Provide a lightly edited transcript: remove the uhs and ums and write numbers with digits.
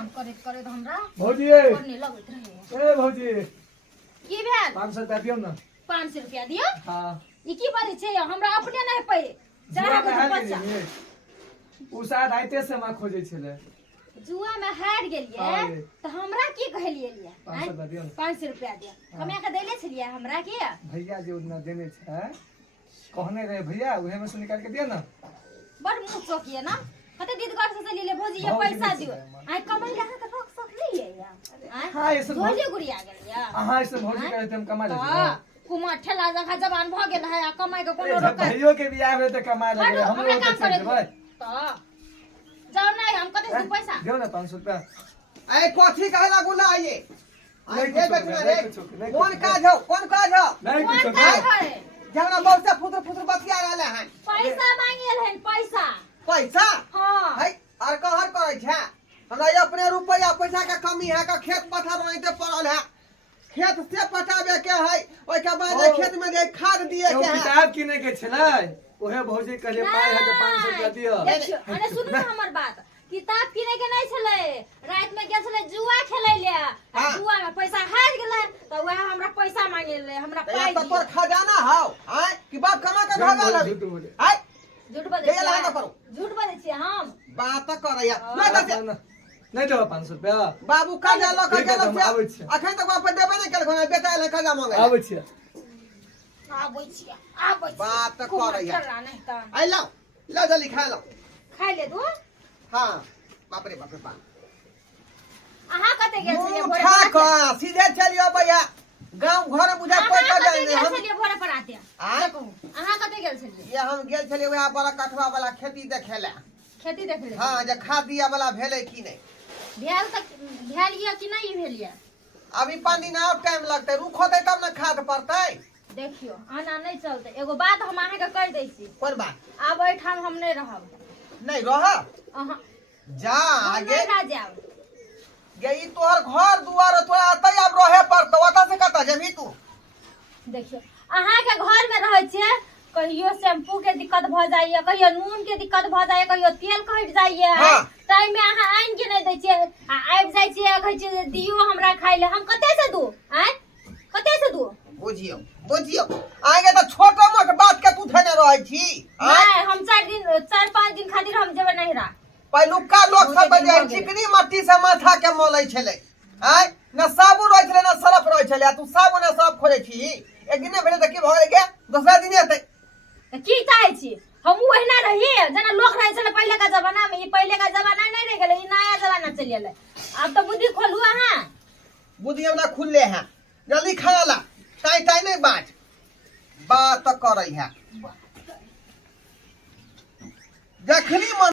काम करे हमरा भौजी करने लगत रहे। ए भौजी की भेल 500 रुपया दियो ना। 500 रुपया दियो। हां ई की बात छै हमरा अपने नहीं पे जुआ जरा में के हार बच्चा गेलिए उ साथ आइते से मां खोजे छले जुआ में हार गेलिए त हमरा की कहलिए लिए 500 रुपया दियो ना। 500 रुपया दे कमे के देले छलिए हमरा के भैया जे उतना देने छै कहने रहे भैया उहे में से निकाल के दियो ना। बड़ मुंह चोकिए ना कते दीदगार से ले ले भौजी ये पैसा दियो आई कमाई लगा के रख सकलिए या हां ये सब भौजी गुड़िया गेलिए हां ये सब भौजी करे हम कमा ले कुमार ठेला जगह जवान भ गेल है आ कमाई के कोनो रोक भैयो के बियाह में त कमा ले हम लोग तो चल जेबै त जाओ नहीं हम कते से पैसा दियो ना 500 रुपया। ए कथी कहला गुला ये नहीं ये कुछ बेचना नहीं रे कुछ नहीं कौन काज हो कौन काज हो नहीं कुछ कौन का है जवना बहुत से फुटर बतिया रहले हैं पैसा मांगेल है पैसा पैसा हां है और कहर करे छै हमरा ये अपने रुपया पैसा के कमी है का खेत पथार रहिते पड़ल है खेत से पटाबे के है ओइ के बाद खेत में जे खाद दिए के है किताब किने के छलै ओहे भौजी कहले पाई है त 500 रुपया दियो। देखियो अरे सुनू ना हमर बात किताब किने के नहीं छले रात में गेल छले जुआ खेलै ले जुआ में पैसा हार गेलै त वह हमरा पैसा मांगेले हमरा पाई तो तोर खजाना हौ हैं कि बाप कमा के भगल है हैं झूठ बोले ये लगा करो झूठ बोले छी हम बात करैया नहीं देबो 500 रुपया बाबू काजा ल ठीक है, हम आबै छियै। अखन तक वापस देबे नहीं केलखन बेटा एले काजा मांगे आबै छियै आबै छी बात करैया नहीं त आई लो लो जल्दी खा लो खाइ ले दू हां बाप रे बाप अहाँ कते गेल छलिए भोरे खा पर खा सीधे चलियो भैया गांव घर बुझा कोई का जाए गेल हम छलिए भोरे पर आते आय? अहाँ कते गेल छलिए ये हम गेल छलिए वहाँ बड़ा कठवा वाला खेती देखेला खेती देख ले हां जे खाद दिया वाला भेले की नहीं भेल तक भेल ये कि नहीं भेल ये अभी 5 दिन और टाइम लगते रुख होते तब ना खाद पड़ते देखियो आना नहीं चलते एगो बात हम अहाँ के कह दै छी कोन बात आब एठाम हम नहीं रहब नहीं रह अहाँ जा आगे ना जाब गई तोहर घर दुआर तोरा अतै अब रहे पड़तो ओता से कत जेबी तू देखियो अहाँ के घर में रहै छियै कहियो शैम्पू के दिक्कत भ जाइए कहियो नून के दिक्कत भ जाइए कहियो तेल कट जाइए हाँ। टाइम में अहाँ आइन के नहीं दै छियै आ आबि जाइ छियै कहै छियै दियो हमरा खाइ ले हम कते से दू आय कते से दू बुझियो आगे तो छोटा मोट बात के तू धने रहै छी नहीं हम 4-5 दिन खातिर हम जेबे नहीं रहा पहिलुका लोग सब जे चिकनी मट्टी से माथा के मोलै छले आय न साबुन रहै छले न सरफ रहै छले तू साबुन आ सरफ खोजै छी एक दिन भेले त की भ गेलै के दूसरा दिन हेतै त की चाहै छी हम ओहिना रही जना लोग रहै छले पहिले का जमाना में ई पहिले का जमाना नहीं रह गेलै ई नया जमाना चलि गेलै अब तो बुद्धि खोलू अहाँ बुद्धि हमरा खुलले है जल्दी खा ला टाई टाई नहीं बात करे है जखनी मन